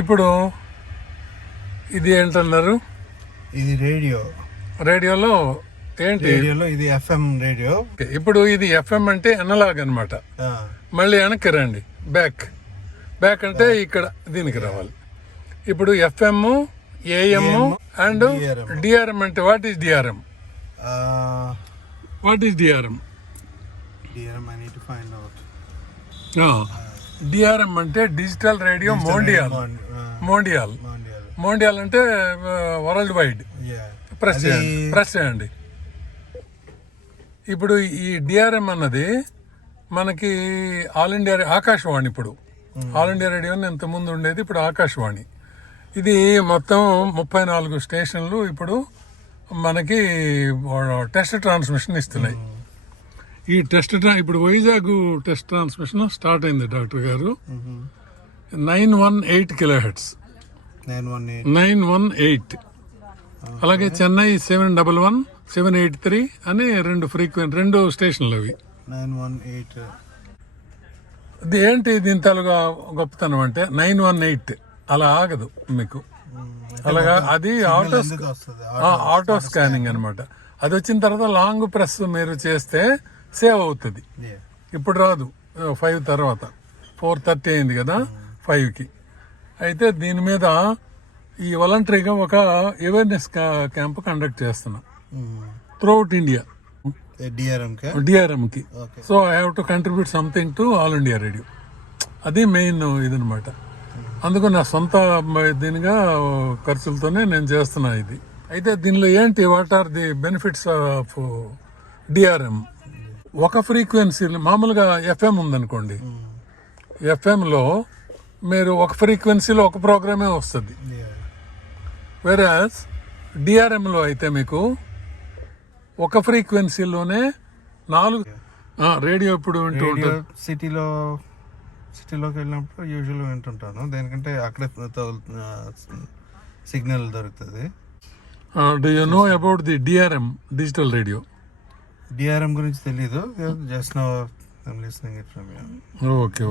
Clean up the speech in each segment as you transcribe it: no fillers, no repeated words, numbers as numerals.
ఇప్పుడు ఇది ఏంటన్నారు? ఇది రేడియోలో ఏంటి? రేడియోలో ఇది ఎఫ్ఎం రేడియో. ఇప్పుడు ఇది ఎఫ్ఎం అంటే అనలాగ్ అనమాట. మళ్ళీ వెనక్కి రండి, బ్యాక్ అంటే ఇక్కడ దీనికి రావాలి. ఇప్పుడు ఎఫ్ఎం, ఏఎం అండ్ డిఆర్ఎం అంటే వాట్ ఈస్ డిఆర్ఎం? డిఆర్ఎం అంటే డిజిటల్ రేడియో మోండియాల్ అంటే వరల్డ్ వైడ్. ప్రెస్ చేయండి. ఇప్పుడు ఈ డిఆర్ఎం అన్నది మనకి ఆల్ ఇండియా ఆకాశవాణి. ఇప్పుడు ఆల్ ఇండియా రేడియో ఇంత ముందు ఉండేది, ఇప్పుడు ఆకాశవాణి. ఇది మొత్తం 34 స్టేషన్లు ఇప్పుడు మనకి టెస్ట్ ట్రాన్స్మిషన్ ఇస్తున్నాయి. ఈ ఇప్పుడు వైజాగ్ టెస్ట్ ట్రాన్స్మిషన్ స్టార్ట్ అయింది డాక్టర్ గారు. 918 కిలోహెర్ట్జ్, 918. అలాగే చెన్నై 711, 783 అని రెండు స్టేషన్లు అవి. 918 ఇది ఏంటి దీని తాలూగా గొప్పతనం అంటే 918 అలా ఆగదు మీకు. అలాగా అది ఆటో స్కానింగ్ అనమాట. అది వచ్చిన తర్వాత లాంగ్ ప్రెస్ మీరు చేస్తే సేవ్ అవుతుంది. ఇప్పుడు రాదు, 5 తర్వాత. 4:30 అయింది కదా, 5కి. అయితే దీని మీద ఈ వాలంటరీగా ఒక అవేర్నెస్ క్యాంప్ కండక్ట్ చేస్తున్నా త్రూఅవుట్ ఇండియా, డిఆర్ఎంకి. So I have to contribute something to All India Radio. అది మెయిన్ ఇదనమాట. అందుకు నా సొంత దీనిగా ఖర్చులతోనే నేను చేస్తున్నా ఇది. అయితే దీనిలో ఏంటి, what are the benefits of DRM? ఒక ఫ్రీక్వెన్సీ, మామూలుగా ఎఫ్ఎం ఉందనుకోండి, ఎఫ్ఎంలో మీరు ఒక ఫ్రీక్వెన్సీలో ఒక ప్రోగ్రామే వస్తుంది. వేరాజ్ డిఆర్ఎంలో అయితే మీకు ఒక ఫ్రీక్వెన్సీలోనే 4 రేడియో ఇప్పుడు వింటూ ఉంటారు. సిటీలోకి వెళ్ళినప్పుడు యూజువల్గా వింటుంటాను, దేనికంటే అక్కడే సిగ్నల్ దొరుకుతుంది. Do you know about the DRM, digital radio? DRM గురించి తెలీదు, just now I'm listening it from you. Okay.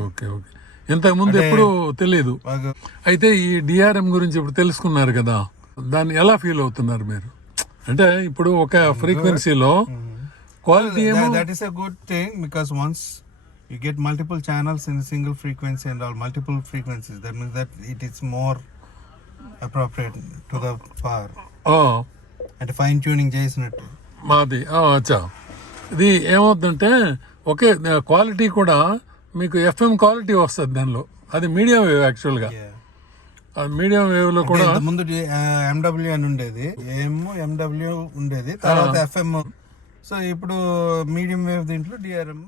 ఇంతకు ముందు ఎప్పుడు తెలియదు. అయితే ఈ డిఆర్ఎం గురించి ఇప్పుడు తెలుసుకున్నారు కదా, దాన్ని ఎలా ఫీల్ అవుతున్నారు మీరు? అంటే ఇప్పుడు ఒక ఫ్రీక్వెన్సీలో క్వాలిటీ ఏమో. That is a good thing because once you get multiple channels in a single frequency and all multiple frequencies, that means that it is more appropriate to the power. అంటే fine tuning చేసినట్టు మాది. అచ్చా, ఇది ఏమవుతుందంటే ఒకే quality కూడా మీకు FM quality వస్తుంది దానిలో. అది మీడియం వేవ్ యాక్చువల్గా. మీడియం వేవ్ లో కూడా ముందు ఎండబ్ల్యూ అని ఉండేది, ఎండబ్ల్యూ ఉండేది, తర్వాత ఎఫ్ఎం. సో ఇప్పుడు మీడియం వేవ్ దీంట్లో డిఆర్ఎం